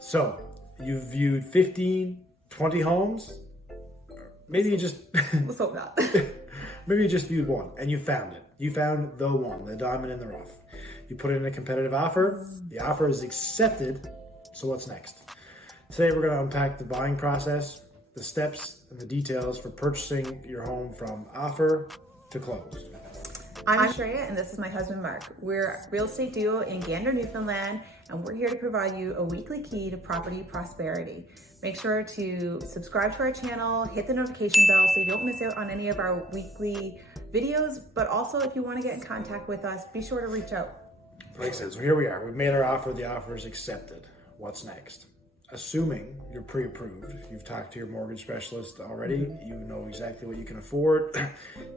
So you've viewed 15, 20 homes. Maybe you just Let's hope not. maybe you just viewed one and you found it. You found the one, the diamond in the rough. You put in a competitive offer. The offer is accepted. So what's next? Today we're going to unpack the buying process, the steps and the details for purchasing your home from offer to close. I'm Sharayah, and this is my husband, Mark. We're a real estate duo in Gander, Newfoundland, and we're here to provide you a weekly key to property prosperity. Make sure to subscribe to our channel, hit the notification bell so you don't miss out on any of our weekly videos, but also if you want to get in contact with us, be sure to reach out. Like I said, so here we are. We've made our offer. The offer is accepted. What's next? Assuming you're pre-approved, you've talked to your mortgage specialist already, you know exactly what you can afford,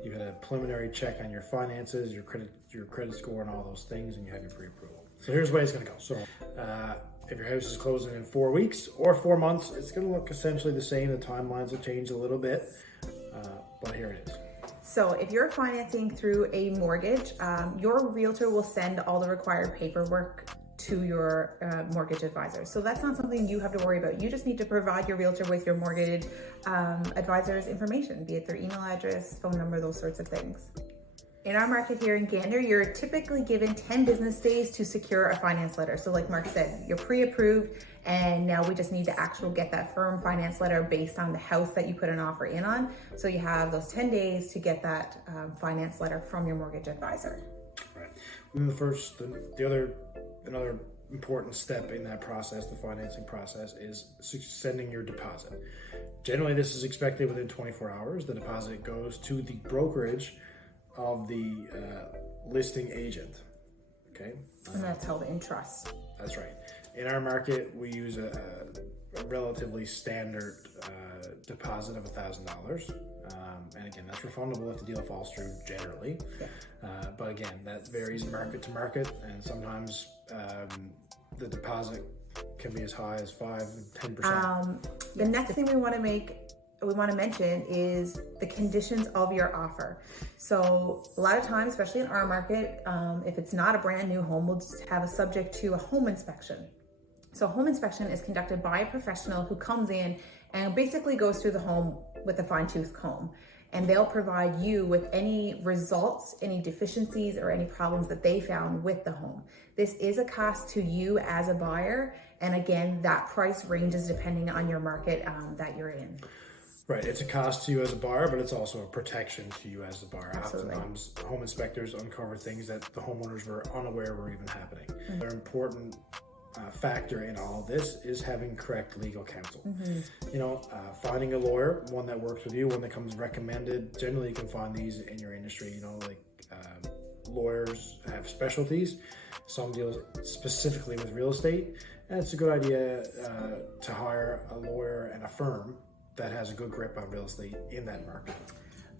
you had a preliminary check on your finances, your credit score and all those things, and you have your pre-approval. So here's the way it's going to go. So if your house is closing in 4 weeks or 4 months, it's going to look essentially the same. The timelines will change a little bit, but here it is. So if you're financing through a mortgage, your realtor will send all the required paperwork to your mortgage advisor. So that's not something you have to worry about. You just need to provide your realtor with your mortgage advisor's information, be it their email address, phone number, those sorts of things. In our market here in Gander, you're typically given 10 business days to secure a finance letter. So like Mark said, you're pre-approved, and now we just need to get that firm finance letter based on the house that you put an offer in on. So you have those 10 days to get that finance letter from your mortgage advisor. Right. And another important step in that process, the financing process, is sending your deposit. Generally, this is expected within 24 hours. The deposit goes to the brokerage of the listing agent. Okay. And that's held in trust. That's right. In our market, we use a relatively standard deposit of $1,000. And again, that's refundable if the deal falls through generally. Yeah. But again, that varies market to market, and sometimes the deposit can be as high as 5 and 10%. The next thing we want to mention is the conditions of your offer. So a lot of times, especially in our market, if it's not a brand new home, we'll just have a subject to a home inspection. So a home inspection is conducted by a professional who comes in and basically goes through the home with a fine-tooth comb. And they'll provide you with any results, any deficiencies, or any problems that they found with the home. This is a cost to you as a buyer. And again, that price ranges depending on your market that you're in. Right, it's a cost to you as a buyer, but it's also a protection to you as a buyer. Absolutely. Oftentimes, home inspectors uncover things that the homeowners were unaware were even happening. Mm-hmm. An important factor in all of this is having correct legal counsel. Mm-hmm. You know, finding a lawyer, one that works with you, one that comes recommended. Generally, you can find these in your industry. You know, like lawyers have specialties. Some deal specifically with real estate, and it's a good idea to hire a lawyer and a firm that has a good grip on real estate in that market.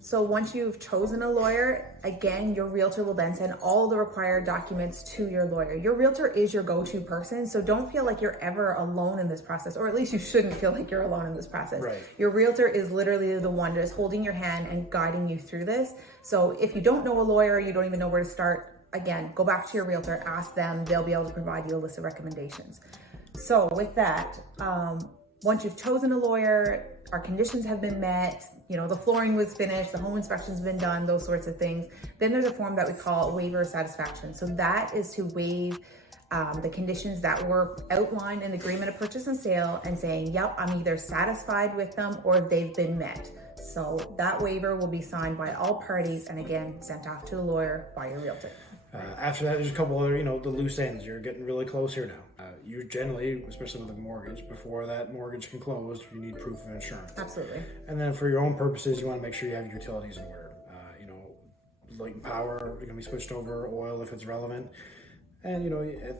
So once you've chosen a lawyer, again, your realtor will then send all the required documents to your lawyer. Your realtor is your go-to person, so don't feel like you're ever alone in this process, or at least you shouldn't feel like you're alone in this process. Right. Your realtor is literally the one just holding your hand and guiding you through this. So if you don't know a lawyer, you don't even know where to start, again, go back to your realtor, ask them, they'll be able to provide you a list of recommendations. So with that, once you've chosen a lawyer, our conditions have been met, you know, the flooring was finished, the home inspection's been done, those sorts of things. Then there's a form that we call a waiver of satisfaction. So that is to waive the conditions that were outlined in the agreement of purchase and sale and saying, yep, I'm either satisfied with them or they've been met. So that waiver will be signed by all parties and again, sent off to the lawyer by your realtor. After that, there's a couple other, the loose ends. You're getting really close here now. You generally, especially with a mortgage, before that mortgage can close, you need proof of insurance. Absolutely. And then for your own purposes, you want to make sure you have your utilities in order. Light and power are going to be switched over, oil if it's relevant. And,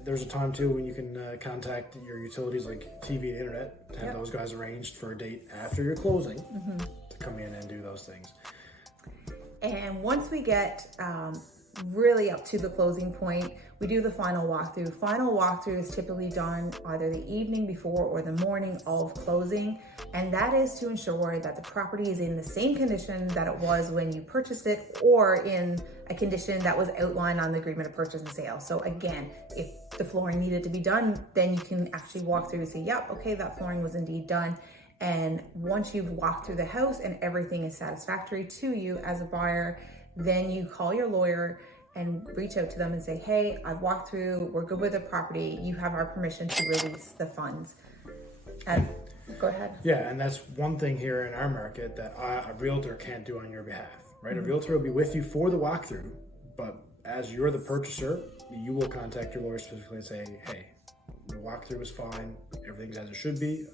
there's a time too when you can contact your utilities like TV and internet, and have those guys arranged for a date after your closing to come in and do those things. And once we get really up to the closing point, we do the final walkthrough. Final walkthrough is typically done either the evening before or the morning of closing. And that is to ensure that the property is in the same condition that it was when you purchased it, or in a condition that was outlined on the agreement of purchase and sale. So again, if the flooring needed to be done, then you can actually walk through and say, yep, okay, that flooring was indeed done. And once you've walked through the house and everything is satisfactory to you as a buyer, then you call your lawyer and reach out to them and say, hey, I've walked through, we're good with the property, you have our permission to release the funds. And go ahead. Yeah, and that's one thing here in our market that a realtor can't do on your behalf, right? A realtor will be with you for the walkthrough, but as you're the purchaser, you will contact your lawyer specifically and say, hey, the walkthrough was fine, everything's as it should be,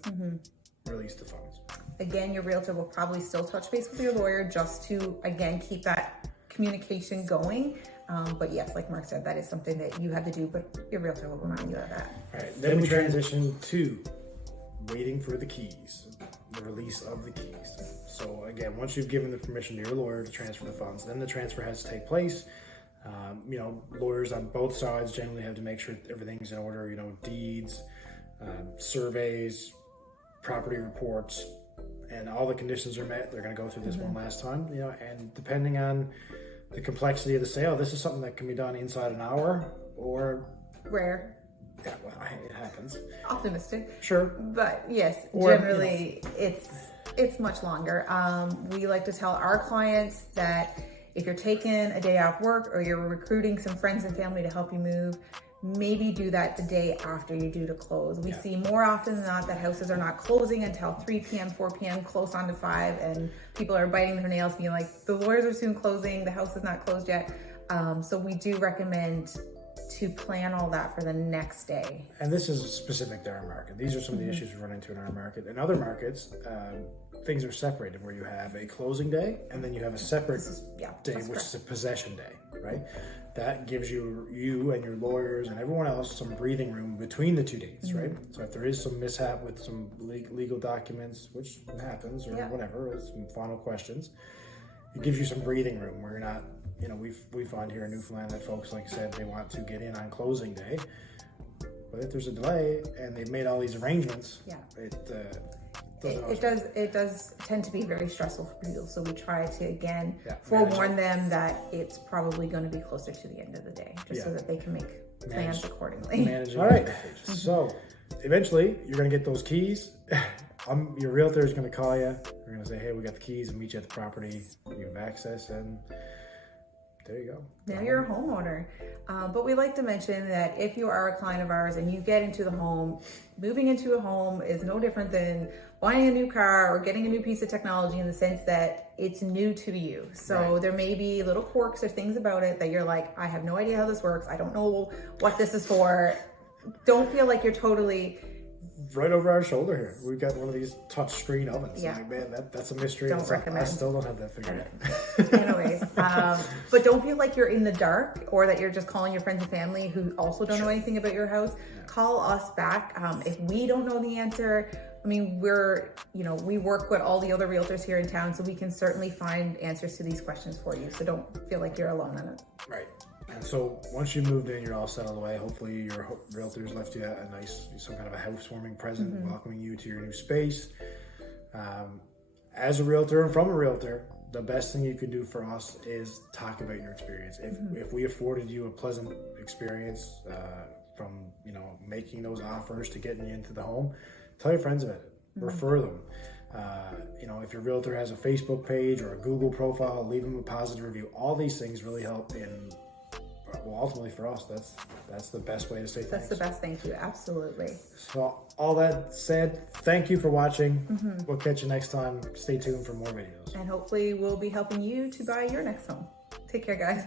release the funds. Again, your realtor will probably still touch base with your lawyer just to, again, keep that communication going. But yes, like Marc said, that is something that you have to do, but your realtor will remind you of that. All right, then we transition to waiting for the keys, the release of the keys. So again, once you've given the permission to your lawyer to transfer the funds, then the transfer has to take place. Lawyers on both sides generally have to make sure everything's in order, deeds, surveys, property reports, and all the conditions are met. They're going to go through this one last time, and depending on the complexity of the sale, this is something that can be done inside an hour or rare. Yeah, well, it happens. Optimistic. Sure. But yes, Or, generally it's much longer. We like to tell our clients that if you're taking a day off work or you're recruiting some friends and family to help you move, maybe do that the day after you're due to close. We see more often than not that houses are not closing until 3 p.m., 4 p.m., close on to 5, and people are biting their nails being like, the lawyers are soon closing, the house is not closed yet. So we do recommend to plan all that for the next day. And this is specific to our market. These are some of the issues we run into in our market. In other markets, things are separated where you have a closing day and then you have a separate day, which is a possession day, right? That gives you and your lawyers and everyone else some breathing room between the two dates, right? So if there is some mishap with some legal documents, which happens, or whatever, or some final questions, it gives you some breathing room where you're not, we find here in Newfoundland that folks, like I said, they want to get in on closing day, but if there's a delay and they've made all these arrangements, it does tend to be very stressful for people. So we try to, again, forewarn them that it's probably going to be closer to the end of the day, just so that they can make plans accordingly. All right. So eventually you're going to get those keys. Your realtor is going to call you. They're going to say, hey, we got the keys, and meet you at the property. You have access, and there you go. Now you're a homeowner. But we like to mention that if you are a client of ours and you get into the home, moving into a home is no different than buying a new car or getting a new piece of technology, in the sense that it's new to you. So there may be little quirks or things about it that you're like, I have no idea how this works. I don't know what this is for. Don't feel like you're totally... Right over our shoulder here, we've got one of these touch screen ovens. Yeah. Like, man, that's a mystery. Don't recommend. I still don't have that figured out. Anyways, but don't feel like you're in the dark, or that you're just calling your friends and family who also don't know anything about your house. Call us back. If we don't know the answer, I mean, we work with all the other realtors here in town, so we can certainly find answers to these questions for you. So don't feel like you're alone on it. Right. And so once you moved in, you're all settled away. Hopefully your realtors left you some kind of a housewarming present, welcoming you to your new space. As a realtor and from a realtor, the best thing you can do for us is talk about your experience. If we afforded you a pleasant experience from making those offers to getting you into the home, tell your friends about it. Refer them. If your realtor has a Facebook page or a Google profile, leave them a positive review. All these things really help in... Well, ultimately for us, that's the best way to say thanks. That's the best thank you, absolutely. So all that said, thank you for watching. We'll catch you next time. Stay tuned for more videos. And hopefully we'll be helping you to buy your next home. Take care, guys.